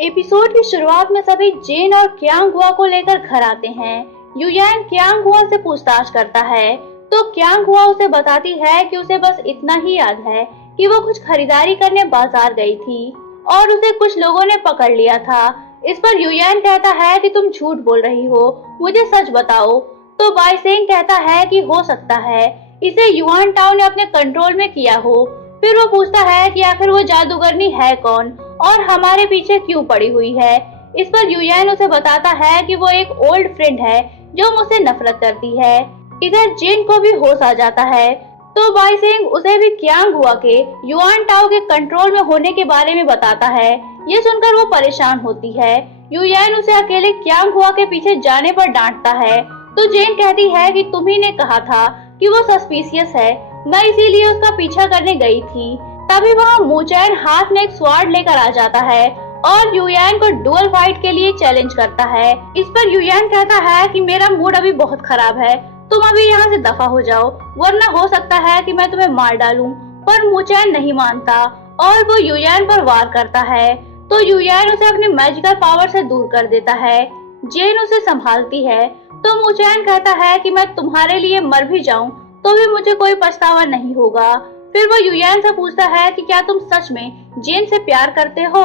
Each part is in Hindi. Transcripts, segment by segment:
एपिसोड की शुरुआत में सभी जेन और क्यांग हुआ को लेकर घर आते हैं। युयान क्यांग हुआ से पूछताछ करता है तो क्यांग हुआ उसे बताती है कि उसे बस इतना ही याद है कि वो कुछ खरीदारी करने बाजार गई थी और उसे कुछ लोगों ने पकड़ लिया था। इस पर युयान कहता है कि तुम झूठ बोल रही हो, मुझे सच बताओ। तो बाइसेंग कहता है कि हो सकता है इसे युआन टाओ ने अपने कंट्रोल में किया हो। फिर वो पूछता है कि आखिर वो जादूगरनी है कौन और हमारे पीछे क्यों पड़ी हुई है। इस पर युयान उसे बताता है कि वो एक ओल्ड फ्रेंड है जो मुझसे नफरत करती है। इधर जिन को भी होश आ जाता है तो बाइसेंग उसे भी क्यांग हुआ के युआन टाओ के कंट्रोल में होने के बारे में बताता है। ये सुनकर वो परेशान होती है। युयान उसे अकेले क्यांग हुआ के पीछे जाने पर डांटता है तो जेन कहती है कि तुम्ही ने कहा था कि वो सस्पिशियस है, मैं इसीलिए उसका पीछा करने गई थी। तभी वहाँ मूचैन हाथ में एक स्वार्ड लेकर आ जाता है और युयान को डुअल फाइट के लिए चैलेंज करता है। इस पर युयान कहता है कि मेरा मूड अभी बहुत खराब है, तुम अभी यहाँ से दफा हो जाओ वरना हो सकता है कि मैं तुम्हें मार डालूं। पर मूचैन नहीं मानता और वो युयान पर वार करता है तो युयान उसे अपने मैजिकल पावर से दूर कर देता है। जेन उसे संभालती है तो मूचैन कहता है कि मैं तुम्हारे लिए मर भी जाऊं तो भी मुझे कोई पछतावा नहीं होगा। फिर वो युयान से पूछता है कि क्या तुम सच में जेन से प्यार करते हो।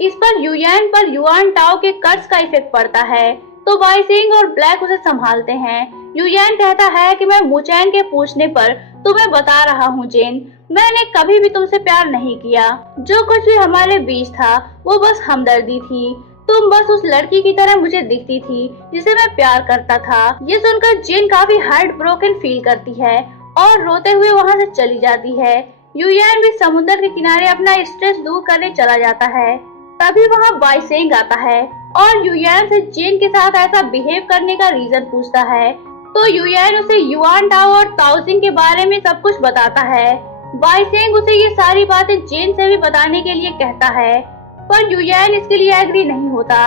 इस पर युयान पर युआन टाओ के कर्ज का इफेक्ट पड़ता है तो बाइसेंग और ब्लैक उसे संभालते हैं। युयान कहता है कि मैं मूचैन के पूछने पर तुम्हें बता रहा हूँ जेन, मैंने कभी भी तुमसे प्यार नहीं किया। जो कुछ भी हमारे बीच था वो बस हमदर्दी थी, तुम बस उस लड़की की तरह मुझे दिखती थी जिसे मैं प्यार करता था। ये सुनकर जिन काफी हार्ट ब्रोकन फील करती है और रोते हुए वहाँ से चली जाती है। युयान भी समुद्र के किनारे अपना स्ट्रेस दूर करने चला जाता है। तभी वहाँ बाइसेंग आता है और युयान से जिन के साथ ऐसा बिहेव करने का रीजन पूछता है तो युयान उसे युआन टाओ और ताओजिंग के बारे में सब कुछ बताता है। बाइसेंग उसे ये सारी बातें जिन से भी बताने के लिए कहता है पर युयान इसके लिए एग्री नहीं होता।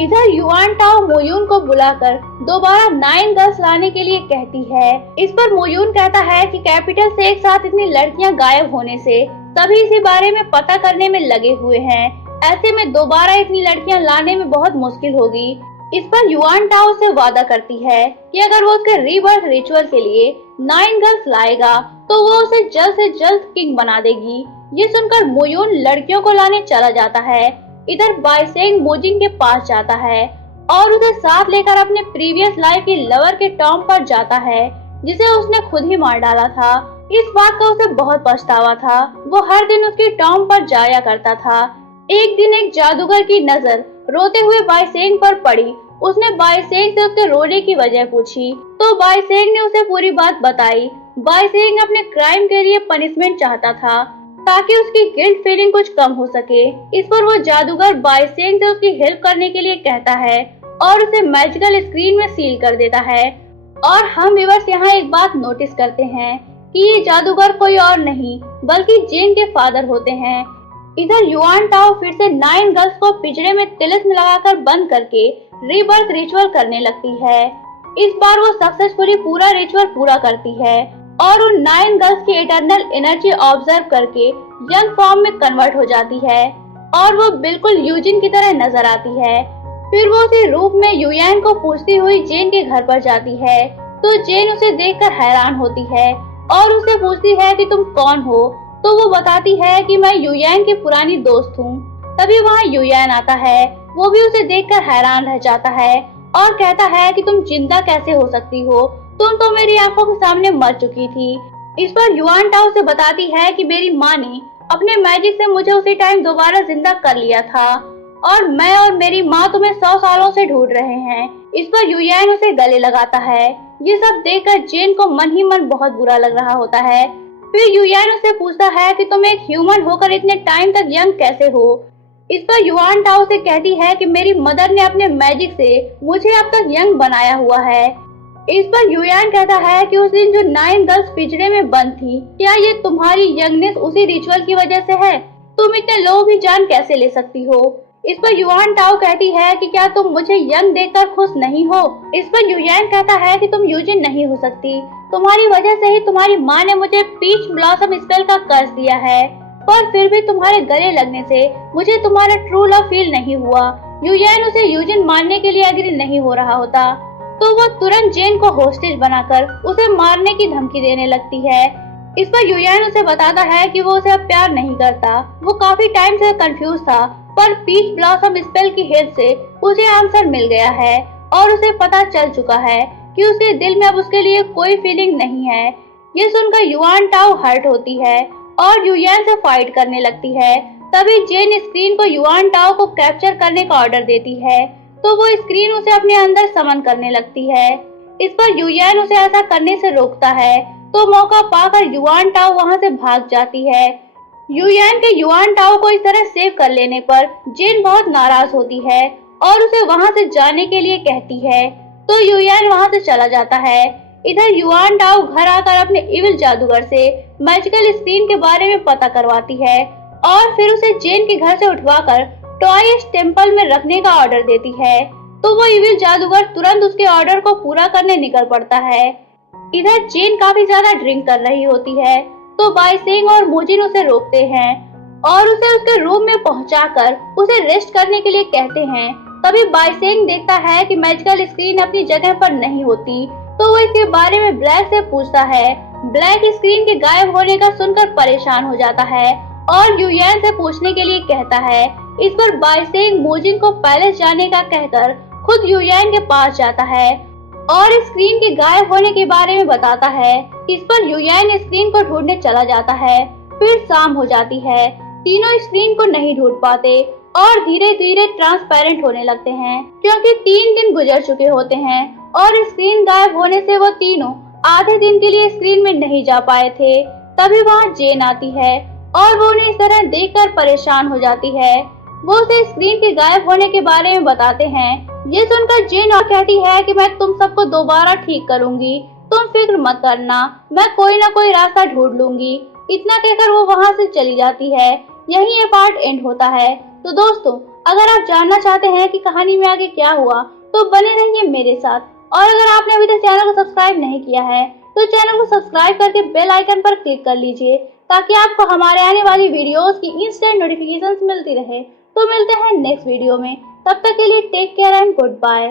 इधर युआन टाओ मोयून को बुलाकर दोबारा 9 गर्ल्स लाने के लिए कहती है। इस पर मोयून कहता है कि कैपिटल से एक साथ इतनी लड़कियां गायब होने से सभी इसी बारे में पता करने में लगे हुए हैं, ऐसे में दोबारा इतनी लड़कियां लाने में बहुत मुश्किल होगी। इस पर युआन टाओ से वादा करती है कि अगर वो उसके रीबर्थ रिचुअल के लिए 9 गर्ल्स लाएगा तो वो उसे जल्द से जल्द किंग बना देगी। ये सुनकर मोयून लड़कियों को लाने चला जाता है। इधर बाइसेंग मोजिन के पास जाता है और उसे साथ लेकर अपने प्रीवियस लाइफ के लवर के टॉम पर जाता है जिसे उसने खुद ही मार डाला था। इस बात का उसे बहुत पछतावा था। वो हर दिन उसकी टॉम पर जाया करता था। एक दिन एक जादूगर की नजर रोते हुए बाइसेंग पर पड़ी। उसने बाइसेंग से उसके रोने की वजह पूछी तो बाइसेंग ने उसे पूरी बात बताई। बाइसेंग अपने क्राइम के लिए पनिशमेंट चाहता था ताकि उसकी गिल्ट फीलिंग कुछ कम हो सके। इस पर वो जादूगर बाइसेंग से उसकी हेल्प करने के लिए कहता है और उसे मैजिकल स्क्रीन में सील कर देता है। और हम व्यूअर्स यहाँ एक बात नोटिस करते हैं कि ये जादूगर कोई और नहीं बल्कि जेन के फादर होते हैं। इधर युआन टाओ फिर से 9 गर्ल्स को पिंजरे में तिलिस्म लगाकर बंद करके रीबर्थ रिचुअल करने लगती है। इस बार वो सक्सेसफुली पूरा रिचुअल पूरा करती है और उन 9 गर्ल्स की इटर्नल एनर्जी ऑब्जर्व करके यंग फॉर्म में कन्वर्ट हो जाती है और वो बिल्कुल यूजिन की तरह नजर आती है। फिर वो उसी रूप में युयान को पूछती हुई जेन के घर पर जाती है तो जेन उसे देखकर हैरान होती है और उसे पूछती है कि तुम कौन हो तो वो बताती है कि मैं युयान की पुरानी दोस्त हूँ। तभी वहाँ युयान आता है, वो भी उसे देखकर हैरान रह जाता है और कहता है कि तुम जिंदा कैसे हो सकती हो, तुम तो मेरी आंखों के सामने मर चुकी थी। इस पर युआन टाओ से बताती है कि मेरी माँ ने अपने मैजिक से मुझे उसी टाइम दोबारा जिंदा कर लिया था और मैं और मेरी माँ तुम्हें 100 सालों से ढूंढ रहे हैं। इस पर युयान उसे गले लगाता है। ये सब देखकर जेन को मन ही मन बहुत बुरा लग रहा होता है। फिर युयान उससे पूछता है कि तुम एक ह्यूमन होकर इतने टाइम तक यंग कैसे हो। इस पर युआन टाओ से कहती है कि मेरी मदर ने अपने मैजिक से मुझे अब तक यंग बनाया हुआ है। इस पर युयान कहता है कि उस दिन जो 9 गर्ल्स पिंजरे में बंद थी, क्या ये तुम्हारी यंगनेस उसी रिचुअल की वजह से है? तुम इतने लोगों की जान कैसे ले सकती हो? इस पर युआन टाओ कहती है कि क्या तुम मुझे यंग देखकर खुश नहीं हो? इस पर युयान कहता है कि तुम यूजिन नहीं हो सकती, तुम्हारी वजह से ही तुम्हारी माँ ने मुझे पीच ब्लॉसम स्पेल का कर्ज दिया है। पर फिर भी तुम्हारे गले लगने से मुझे तुम्हारा ट्रू लव फील नहीं हुआ। यूयान उसे यूजिन मारने के लिए एग्री नहीं हो रहा होता तो वो तुरंत जेन को होस्टेज बनाकर उसे मारने की धमकी देने लगती है। इस पर यूयान उसे बताता है कि वो उसे अब प्यार नहीं करता। वो काफी टाइम से कंफ्यूज था, पर पीच ब्लॉसम स्पेल की हेल्प से उसे आंसर मिल गया है और उसे पता चल चुका है कि उसके दिल में अब उसके लिए कोई फीलिंग नहीं है। ये सुनकर युआन टाओ हर्ट होती है और यूयान से फाइट करने लगती है। तभी जेन स्क्रीन को युआन टाओ को कैप्चर करने का ऑर्डर देती है तो वो स्क्रीन उसे अपने अंदर समन करने लगती है। इस पर यूयान उसे ऐसा करने से रोकता है तो मौका पाकर युआन टाओ वहां से भाग जाती है। यूयान के युआन टाओ को इस तरह सेव कर लेने पर जेन बहुत नाराज होती है और उसे वहां से जाने के लिए कहती है तो यूयान वहां से चला जाता है। इधर युआन टाओ घर आकर अपने इविल जादूगर से मैजिकल स्क्रीन के बारे में पता करवाती है और फिर उसे जेन के घर से उठवाकर टॉयज टेम्पल में रखने का ऑर्डर देती है तो वो इविल जादूगर तुरंत उसके ऑर्डर को पूरा करने निकल पड़ता है। इधर जेन काफी ज्यादा ड्रिंक कर रही होती है तो बाइसेंग और मोजिन उसे रोकते हैं और उसे उसके रूम में पहुंचाकर उसे रेस्ट करने के लिए कहते हैं। तभी बाइसेंग देखता है कि मैजिकल स्क्रीन अपनी जगह पर नहीं होती तो वो इसके बारे में ब्लैक से पूछता है। ब्लैक स्क्रीन के गायब होने का सुनकर परेशान हो जाता है और यूयान से पूछने के लिए कहता है। इस पर बाइसेंग मोजिन को पैलेस जाने का कहकर खुद यूयान के पास जाता है और स्क्रीन के गायब होने के बारे में बताता है। इस पर यूयान स्क्रीन को ढूंढने चला जाता है। फिर शाम हो जाती है। तीनों स्क्रीन को नहीं ढूंढ पाते और धीरे धीरे ट्रांसपेरेंट होने लगते हैं क्योंकि 3 दिन गुजर चुके होते हैं और स्क्रीन गायब होने से वो तीनों आधे दिन के लिए स्क्रीन में नहीं जा पाए थे। तभी वहाँ जेन आती है और वो उन्हें इस तरह देखकर परेशान हो जाती है। वो उसे स्क्रीन के गायब होने के बारे में बताते हैं। ये सुनकर जेन और कहती है कि मैं तुम सबको दोबारा ठीक करूंगी, तुम फिक्र मत करना, मैं कोई ना कोई रास्ता ढूंढ लूंगी। इतना कहकर वो वहाँ से चली जाती है। यही ये पार्ट एंड होता है। तो दोस्तों, अगर आप जानना चाहते हैं कि कहानी में आगे क्या हुआ तो बने रहिए मेरे साथ। और अगर आपने अभी तक चैनल को सब्सक्राइब नहीं किया है तो चैनल को सब्सक्राइब करके बेल आइकन पर क्लिक कर लीजिए ताकि आपको हमारे आने वाली वीडियोस की इंस्टेंट नोटिफिकेशंस मिलती रहे। तो मिलते हैं नेक्स्ट वीडियो में, तब तक के लिए take care and good bye.